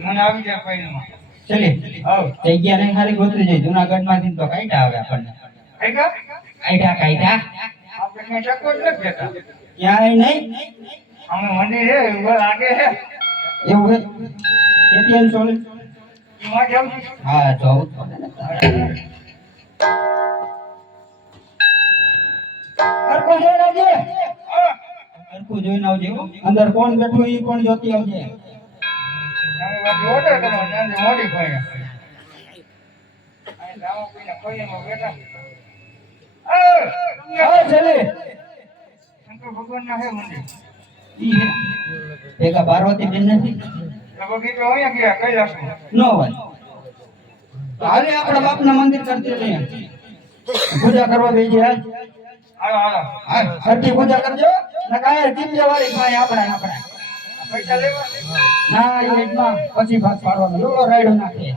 મને આવી જાય પૈણમાં ચલી આવ. જગ્યા નહીં ખાલી ગોતરી જાય જુનાગઢમાંથી તો કાઢ્યા આવે આપણને. આઈ કા? કાઢ્યા કાઢ્યા આપણે કઈ ટકો જ નથી દેતા ક્યાંય નહીં. અમે મંદિર છે ઉપર આગે છે. એવું હે એટીએમ સોલ હા જવું હરખું જોઈને આવજે હરખું જોઈને આવજે હો. અંદર કોણ બેઠું એ પણ જોતી આવજે. અમે બાકી ઓર્ડર કરવાનો અંદર મોડી ખોઈ અહીં રામો પીને ખોઈમાં બેઠા એ, હા ચલે શંકર ભગવાનના છે મંદિર ઈ હે. ભેગા પાર્વતી બેન નથી. તો બગીચો અહીંયા ગયા કૈલાસમાં નો હોય. તો હાલે આપણા બાપના મંદિર કરતી લઈએ પૂજા કરવા બેસી હાલ હરખી પૂજા કરજો. ને કાંઈ ટીપે વાળી ભાઈ આપણે આપણે. પૈસા લેવા? ના એ એકમાં પછી ભાગ પાડવાનો. લોલો રાયડો નાખે.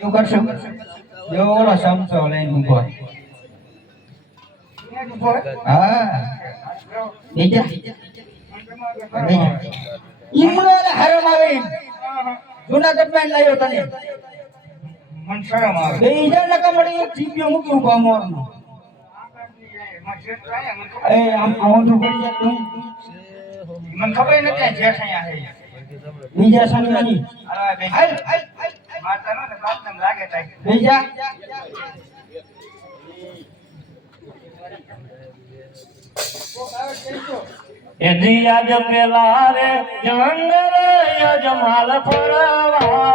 એવું કરશો? જો ઓલો સમસો લઈને મૂકો અહીંયા જ ઊભો હા? બીજા બીજા ઈમણો ને હરમ આવે જુનાગઢમાં લાવ્યો તને. મન શરમ આવે બીજા ને કમડી એક ટીપ્યો મૂકી ઊભા મોરનો. જે ખબર- એ આમ આવું કરી જાય તું. મને ખબર નથી જેઠ અહીંયા છે. બીજા મારતા ને લાગે થાય બીજા. એથી આજ પેલા રે જંગલ યજમાલ ફરવા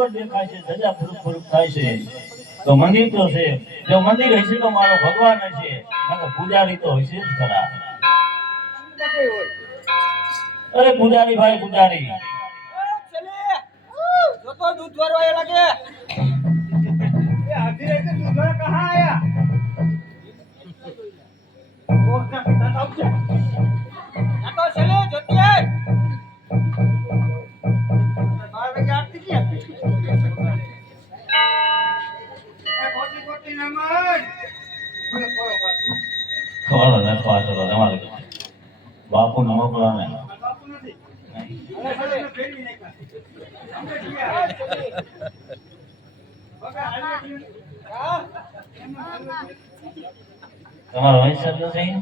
સામે દેખાય છે ધજા ફુરુક ફુરુક થાય છે. તો મંદિર તો છે. જો મંદિર હશે તો મારો ભગવાન હશે. નકર પૂજારી તો હશે જ ખરા. અરે પૂજારી ભાઈ પૂજારી. જોતો દૂધ ભરવા એ લાગે ખવાડો ને ખવાડો તમારે બાપુ ને મોકલો ને? તમારો વંશ નથી.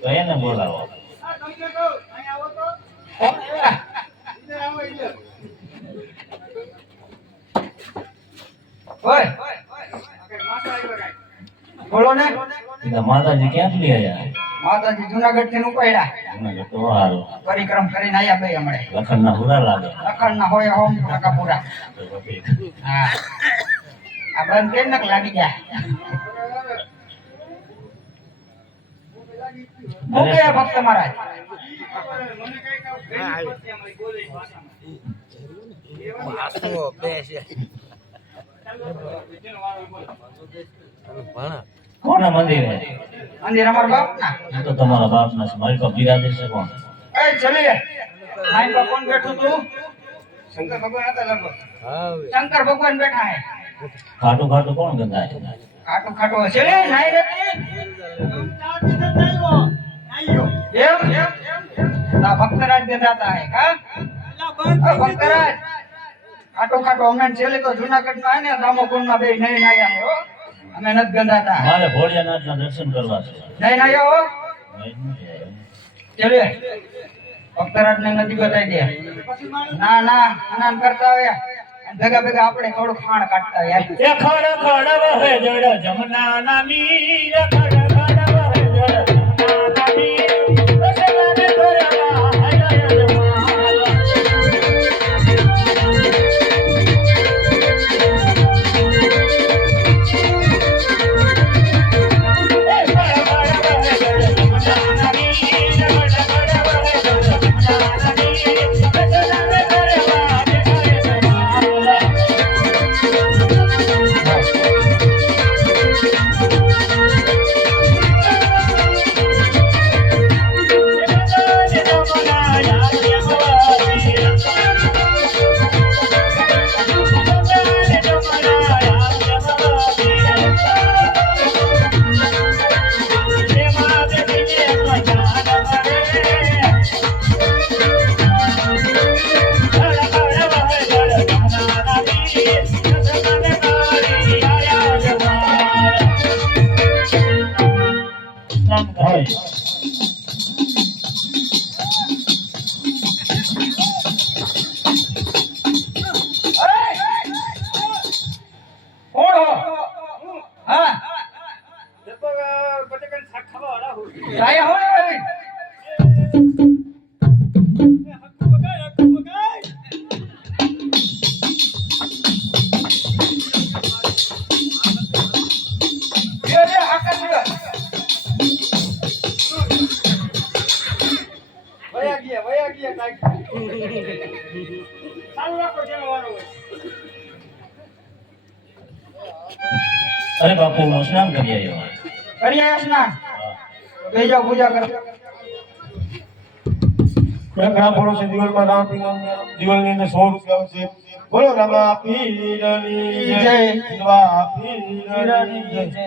તો એને બોલાવો હા, તમને કહું, અહીં આવો તો. ઇધર આવો, ઇધર. ઓય. બોલો ને એટલે માતાજી ક્યાંથી આવ્યા માતાજી જુનાગઢથી ઉપાડ્યા જુનાગઢ તો સારું પરિક્રમ કરીને આયા ભાઈ હમણે. લખન ના પૂરા લાગે. લખણ ના હોય હોમ ટકા પૂરા. હા. આ બંધ કેમ નક લાગી ગયા. મૂકે ભક્ત મહારાજ. મને કઈ બોલી ભાષામાં. આસમો બે છે ચાલો, જેનો વારો હોય બોલો. ભણા કોણ બાપના મંદિરે? મંદિર અમારા બાપના. એ તો તમારા બાપના છે. મારી પાસે બિરાજે છે કોણ? એ ચલીએ મારી પર કોણ બેઠું તું? શંકર ભગવાન હતા લગભગ. શંકર ભગવાન બેઠા હે. ખાટું ખાટું કોણ ગંધાય ખાટું ખાટું હશે. લે નાઈ રહેતી એમ? તા ભક્તરાજ ગંધાતા હે? કા આ ભક્તરાજ. ખાટું ખાટો અમે છેલ્લે તો જુનાગઢમાં ને રામોકુંડમાં બે નહીં આવ્યા હે. અમે નથી ગંધાતા. મારે ભોળિયાનાથના દર્શન કરવા છે. નહીં આવ્યા હો. ચલે ભક્તરાજ ને નથી બતાવી દે. ના ના આનંદ કરતા હોય ભેગા ભેગા આપણે થોડું ખાણ કાઢતા હોય એ ખડ ખડ વહે જડ જમના નીર হয় અરે બાપુ હું સ્નાન કરી આવ્યો કરી આયા સ્નાન બેજો પૂજા કરો એક રામ દિવાલમાં રામ દિવાલની અંદર સો રૂપિયા આવશે બોલો રામા પીરની જય. જય પીરની જય